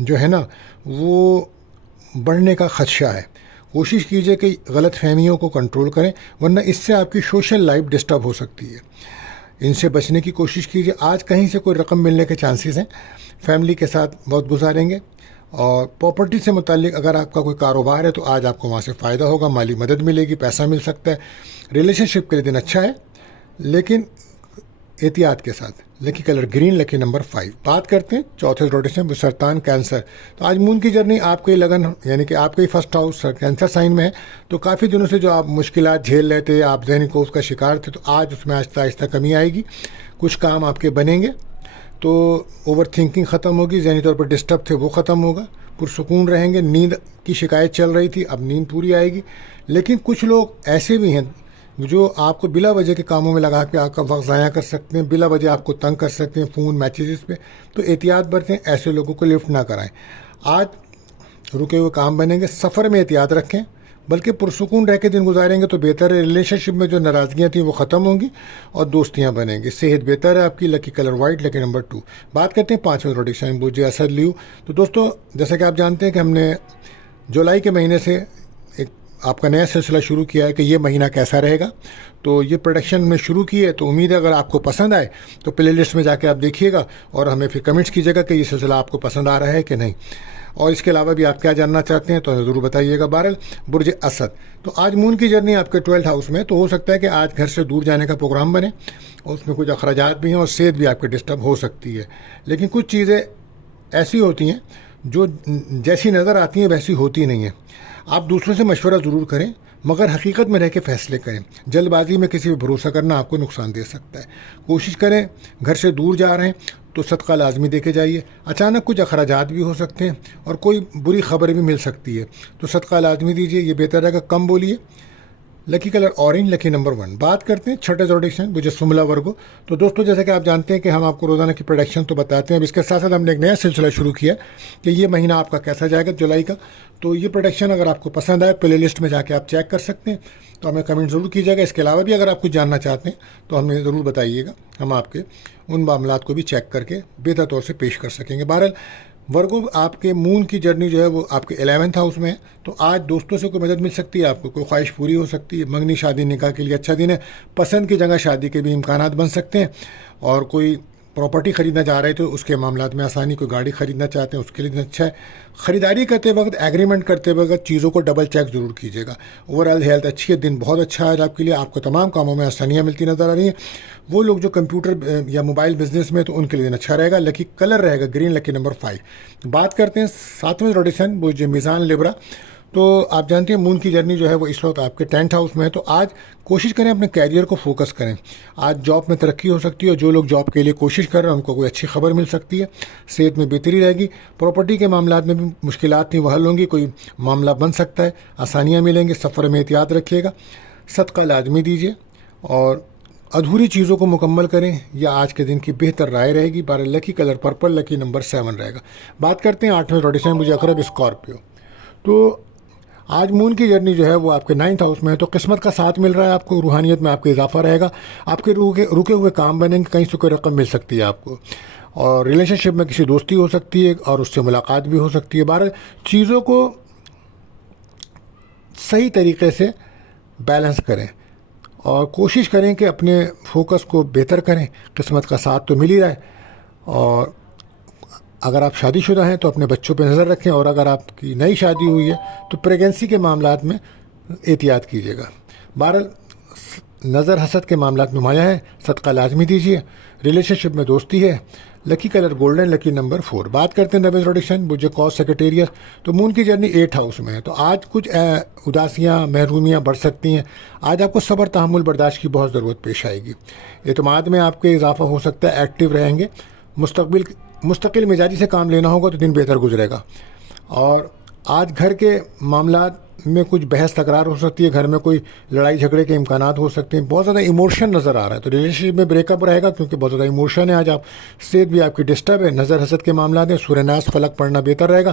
جو ہے نا وہ بڑھنے کا خدشہ ہے. کوشش کیجئے کہ غلط فہمیوں کو کنٹرول کریں، ورنہ اس سے آپ کی سوشل لائف ڈسٹرب ہو سکتی ہے. ان سے بچنے کی کوشش کیجئے. آج کہیں سے کوئی رقم ملنے کے چانسز ہیں. فیملی کے ساتھ وقت گزاریں گے. اور پراپرٹی سے متعلق اگر آپ کا کوئی کاروبار ہے تو آج آپ کو وہاں سے فائدہ ہوگا، مالی مدد ملے گی، پیسہ مل سکتا ہے. ریلیشن شپ کے لیے دن اچھا ہے لیکن احتیاط کے ساتھ. لکی کلر گرین، لکی نمبر 5. بات کرتے ہیں چوتھے روٹیشن سرطان کینسر. تو آج مون کی جرنی آپ کے لگن یعنی کہ آپ کے فرسٹ ہاؤس کینسر سائن میں ہے. تو کافی دنوں سے جو آپ مشکلات جھیل رہے تھے، آپ ذہنی کوف کا شکار تھے، تو آج اس میں آہستہ آہستہ کمی آئے گی. کچھ کام آپ کے بنیں گے تو اوور تھنکنگ ختم ہوگی، ذہنی طور پر ڈسٹرب تھے وہ ختم ہوگا، پرسکون رہیں گے. نیند کی شکایت چل رہی تھی، اب نیند پوری آئے گی. لیکن کچھ لوگ ایسے بھی ہیں جو آپ کو بلا وجہ کے کاموں میں لگا کے آپ کا وقت ضائع کر سکتے ہیں، بلا وجہ آپ کو تنگ کر سکتے ہیں فون میسیجز پہ. تو احتیاط برتیں، ایسے لوگوں کو لفٹ نہ کرائیں. آج رکے ہوئے کام بنیں گے. سفر میں احتیاط رکھیں، بلکہ پرسکون رہ کے دن گزاریں گے تو بہتر ہے. ریلیشن شپ میں جو ناراضگیاں تھیں وہ ختم ہوں گی اور دوستیاں بنیں گی. صحت بہتر ہے آپ کی. لکی کلر وائٹ، لکی نمبر 2. بات کرتے ہیں پانچویں روٹیشن بوجھے اسد لیو. تو دوستوں جیسا کہ آپ جانتے ہیں کہ ہم نے جولائی کے مہینے سے ایک آپ کا نیا سلسلہ شروع کیا ہے کہ یہ مہینہ کیسا رہے گا. تو یہ پروڈکشن میں شروع کی ہے، تو امید ہے اگر آپ کو پسند آئے تو پلے لسٹ میں جا کے آپ دیکھیے گا اور ہمیں پھر کمنٹس کیجیے گا کہ یہ سلسلہ آپ کو پسند آ رہا ہے کہ نہیں. اور اس کے علاوہ بھی آپ کیا جاننا چاہتے ہیں تو ہمیں ضرور بتائیے گا. بہرحال برج اسد. تو آج مون کی جرنی آپ کے 12 ہاؤس میں، تو ہو سکتا ہے کہ آج گھر سے دور جانے کا پروگرام بنے اور اس میں کچھ اخراجات بھی ہیں اور صحت بھی آپ کی ڈسٹرب ہو سکتی ہے. لیکن کچھ چیزیں ایسی ہوتی ہیں جو جیسی نظر آتی ہیں ویسی ہوتی نہیں ہیں. آپ دوسروں سے مشورہ ضرور کریں مگر حقیقت میں رہ کے فیصلے کریں. جلد بازی میں کسی پہ بھروسہ کرنا آپ کو نقصان دے سکتا ہے. کوشش کریں گھر سے دور جا رہے ہیں تو صدقہ لازمی دے کے جائیے. اچانک کچھ اخراجات بھی ہو سکتے ہیں اور کوئی بری خبر بھی مل سکتی ہے، تو صدقہ لازمی دیجیے. یہ بہتر ہے کہ کم بولیے. لکی کلر اورنج، لکی نمبر 1. بات کرتے ہیں چھٹے روٹیشن مجسملہ ورگو. تو دوستوں جیسا کہ آپ جانتے ہیں کہ ہم آپ کو روزانہ کی پروڈکشن تو بتاتے ہیں. اب اس کے ساتھ ساتھ ہم نے ایک نیا سلسلہ شروع کیا کہ یہ مہینہ آپ کا کیسا جائے گا جولائی کا. تو یہ پروڈکشن اگر آپ کو پسند آئے پلے لسٹ میں جا کے آپ چیک کر سکتے ہیں، تو ہمیں کمنٹ ضرور کیجیے گا. اس کے علاوہ بھی اگر آپ کچھ جاننا چاہتے ہیں تو ہمیں ضرور بتائیے گا، ہم آپ کے ان معاملات کو بھی چیک کر کے بہتر طور سے پیش کر سکیں گے. بہرحال ورگو آپ کے مون کی جرنی جو ہے وہ آپ کے 11 ہاؤس میں ہے. تو آج دوستوں سے کوئی مدد مل سکتی ہے، آپ کو کوئی خواہش پوری ہو سکتی ہے. منگنی شادی نکاح کے لیے اچھا دن ہے. پسند کی جگہ شادی کے بھی امکانات بن سکتے ہیں. اور کوئی پراپرٹی خریدنا چاہ رہے تو اس کے معاملات میں آسانی، کوئی گاڑی خریدنا چاہتے ہیں اس کے لیے دن اچھا ہے. خریداری کرتے وقت، ایگریمنٹ کرتے وقت چیزوں کو ڈبل چیک ضرور کیجیے گا. اوور آل ہیلتھ اچھی ہے، دن بہت اچھا ہے آپ کے لیے. آپ کو تمام کاموں میں آسانیاں ملتی نظر آ رہی ہیں. وہ لوگ جو کمپیوٹر یا موبائل بزنس میں، تو ان کے لیے دن اچھا رہے گا. لکی کلر رہے گا گرین، لکی نمبر 5. بات کرتے ہیں 7ویں روٹیشن وہ جو میزان لبرا. تو آپ جانتے ہیں مون کی جرنی جو ہے وہ اس وقت آپ کے 10 ہاؤس میں ہے. تو آج کوشش کریں اپنے کیریئر کو فوکس کریں. آج جاب میں ترقی ہو سکتی ہے اور جو لوگ جاب کے لیے کوشش کر رہے ہیں ان کو کوئی اچھی خبر مل سکتی ہے. صحت میں بہتری رہے گی. پراپرٹی کے معاملات میں بھی مشکلات تھیں وہ حل ہوں گی، کوئی معاملہ بن سکتا ہے، آسانیاں ملیں گی. سفر میں احتیاط رکھیے گا. صدقہ لازمی دیجیے اور ادھوری چیزوں کو مکمل کریں. یا آج کے دن کی بہتر رائے رہے گی. لکی کلر پرپل، لکی نمبر 7 رہے گا. بات کرتے ہیں 8ویں روٹیشن مجھے اقرب اسکارپیو. تو آج مون کی جرنی جو ہے وہ آپ کے 9 ہاؤس میں ہے. تو قسمت کا ساتھ مل رہا ہے آپ کو. روحانیت میں آپ کا اضافہ رہے گا. آپ کے رکے ہوئے کام بنیں گے. کہیں سے کوئی رقم مل سکتی ہے آپ کو. اور ریلیشن شپ میں کسی دوستی ہو سکتی ہے اور اس سے ملاقات بھی ہو سکتی ہے. بہرحال چیزوں کو صحیح طریقے سے بیلنس کریں اور کوشش کریں کہ اپنے فوکس کو بہتر کریں. قسمت کا ساتھ تو مل ہی رہا ہے. اور اگر آپ شادی شدہ ہیں تو اپنے بچوں پہ نظر رکھیں، اور اگر آپ کی نئی شادی ہوئی ہے تو پریگنسی کے معاملات میں احتیاط کیجیے گا. بہرحال نظر حسد کے معاملات نمایاں ہیں. صدقہ لازمی دیجیے. ریلیشن شپ میں دوستی ہے. لکی کلر گولڈن، لکی نمبر 4. بات کرتے ہیں 9ویں روٹیشن مجھے کاز سیکریٹریٹ. تو مون کی جرنی 8 ہاؤس میں ہے. تو آج کچھ اداسیاں، محرومیاں بڑھ سکتی ہیں. آج آپ کو صبر، تحمل، برداشت کی بہت ضرورت پیش آئے گی. اعتماد میں آپ کے اضافہ ہو سکتا ہے. ایکٹیو رہیں گے. مستقل مزاجی سے کام لینا ہوگا تو دن بہتر گزرے گا. اور آج گھر کے معاملات میں کچھ بحث تکرار ہو سکتی ہے. گھر میں کوئی لڑائی جھگڑے کے امکانات ہو سکتے ہیں. بہت زیادہ ایموشن نظر آ رہا ہے. تو ریلیشن شپ میں بریک اپ رہے گا کیونکہ بہت زیادہ ایموشن ہے. آج آپ صحت بھی آپ کی ڈسٹرب ہے. نظر حسد کے معاملات ہیں. سورہ ناس فلق پڑھنا بہتر رہے گا.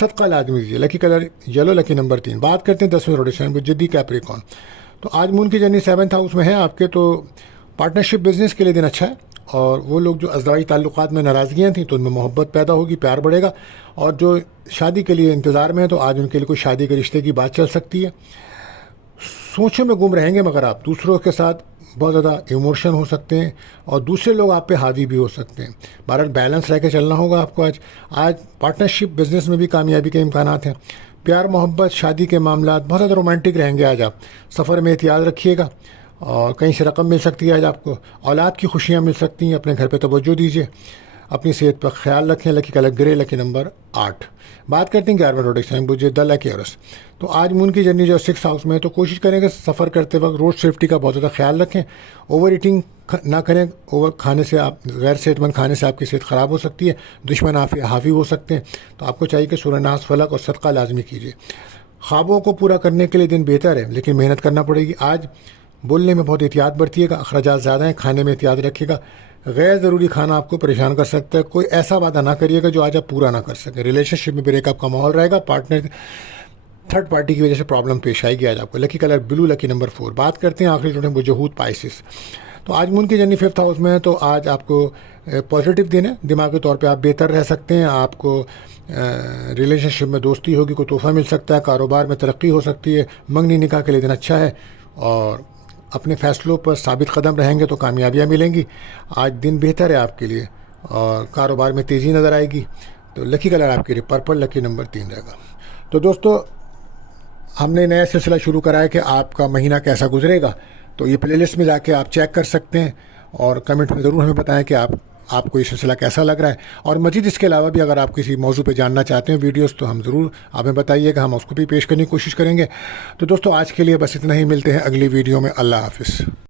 صدقہ لازمی دیجیے. لکی کلر یلو، لکی نمبر 3. بات کرتے ہیں 10ویں روٹیشن میں جدی کیپریکون. تو آج مون کی جرنی 7 ہاؤس میں ہے آپ کے. تو پارٹنرشپ بزنس کے لیے دن اچھا ہے اور وہ لوگ جو ازدواجی تعلقات میں ناراضگیاں تھیں تو ان میں محبت پیدا ہوگی، پیار بڑھے گا، اور جو شادی کے لیے انتظار میں ہیں تو آج ان کے لیے کوئی شادی کے رشتے کی بات چل سکتی ہے۔ سوچوں میں گم رہیں گے مگر آپ دوسروں کے ساتھ بہت زیادہ ایموشن ہو سکتے ہیں اور دوسرے لوگ آپ پہ حاوی بھی ہو سکتے ہیں۔ بہرحال بیلنس رہ کے چلنا ہوگا آپ کو۔ آج پارٹنرشپ بزنس میں بھی کامیابی کے امکانات ہیں۔ پیار محبت شادی کے معاملات بہت زیادہ رومانٹک رہیں گے آج آپ۔ سفر میں احتیاط رکھیے گا اور کہیں سے رقم مل سکتی ہے آج آپ کو۔ اولاد کی خوشیاں مل سکتی ہیں، اپنے گھر پہ توجہ دیجیے، اپنی صحت پر خیال رکھیں۔ لکی کلر گرے، لکی نمبر 8۔ بات کرتے ہیں 11 روڈکس بجے دا لکی اورس۔ تو آج مون کی جرنی جو 6 ہاؤس میں ہے تو کوشش کریں کہ سفر کرتے وقت روڈ سیفٹی کا بہت زیادہ خیال رکھیں، اوور ایٹنگ نہ کریں۔ اوور کھانے سے آپ غیر صحت مند کھانے سے آپ کی صحت خراب ہو سکتی ہے، دشمن حاوی ہو سکتے ہیں۔ تو آپ کو چاہیے کہ سورہ ناس، فلق اور صدقہ لازمی کیجیے۔ خوابوں کو پورا کرنے کے لیے دن بہتر ہے لیکن محنت کرنا پڑے گی۔ آج بولنے میں بہت احتیاط برتیے گا، اخراجات زیادہ ہیں، کھانے میں احتیاط رکھیے گا۔ غیر ضروری کھانا آپ کو پریشان کر سکتا ہے، کوئی ایسا وعدہ نہ کریے گا جو آج آپ پورا نہ کر سکیں۔ ریلیشن شپ میں بریک اپ کا ماحول رہے گا، پارٹنر تھرڈ پارٹی کی وجہ سے پرابلم پیش آئے گی آج آپ کو۔ لکی کلر بلو، لکی نمبر 4۔ بات کرتے ہیں آخری ٹوٹے وجوہات پائسس۔ تو آج مون کی جرنی 5th ہاؤس میں ہے تو آج آپ کو پازیٹیو دن ہے، دماغی طور پہ آپ بہتر رہ سکتے ہیں۔ آپ کو ریلیشن شپ میں دوستی ہوگی، کوئی تحفہ مل سکتا ہے، کاروبار میں ترقی ہو سکتی ہے، منگنی نکاح کے لیے دن اچھا ہے، اور اپنے فیصلوں پر ثابت قدم رہیں گے تو کامیابیاں ملیں گی۔ آج دن بہتر ہے آپ کے لیے اور کاروبار میں تیزی نظر آئے گی۔ تو لکی کلر آپ کے لیے پرپل، لکی نمبر 3 رہے گا۔ تو دوستو ہم نے نیا سلسلہ شروع کرا ہے کہ آپ کا مہینہ کیسا گزرے گا، تو یہ پلے لسٹ میں جا کے آپ چیک کر سکتے ہیں اور کمنٹ میں ضرور ہمیں بتائیں کہ آپ کو یہ سلسلہ کیسا لگ رہا ہے۔ اور مزید اس کے علاوہ بھی اگر آپ کسی موضوع پہ جاننا چاہتے ہیں ویڈیوز تو ہم ضرور ہمیں بتائیے گا، ہم اس کو بھی پیش کرنے کی کوشش کریں گے۔ تو دوستو آج کے لیے بس اتنا ہی، ملتے ہیں اگلی ویڈیو میں۔ اللہ حافظ۔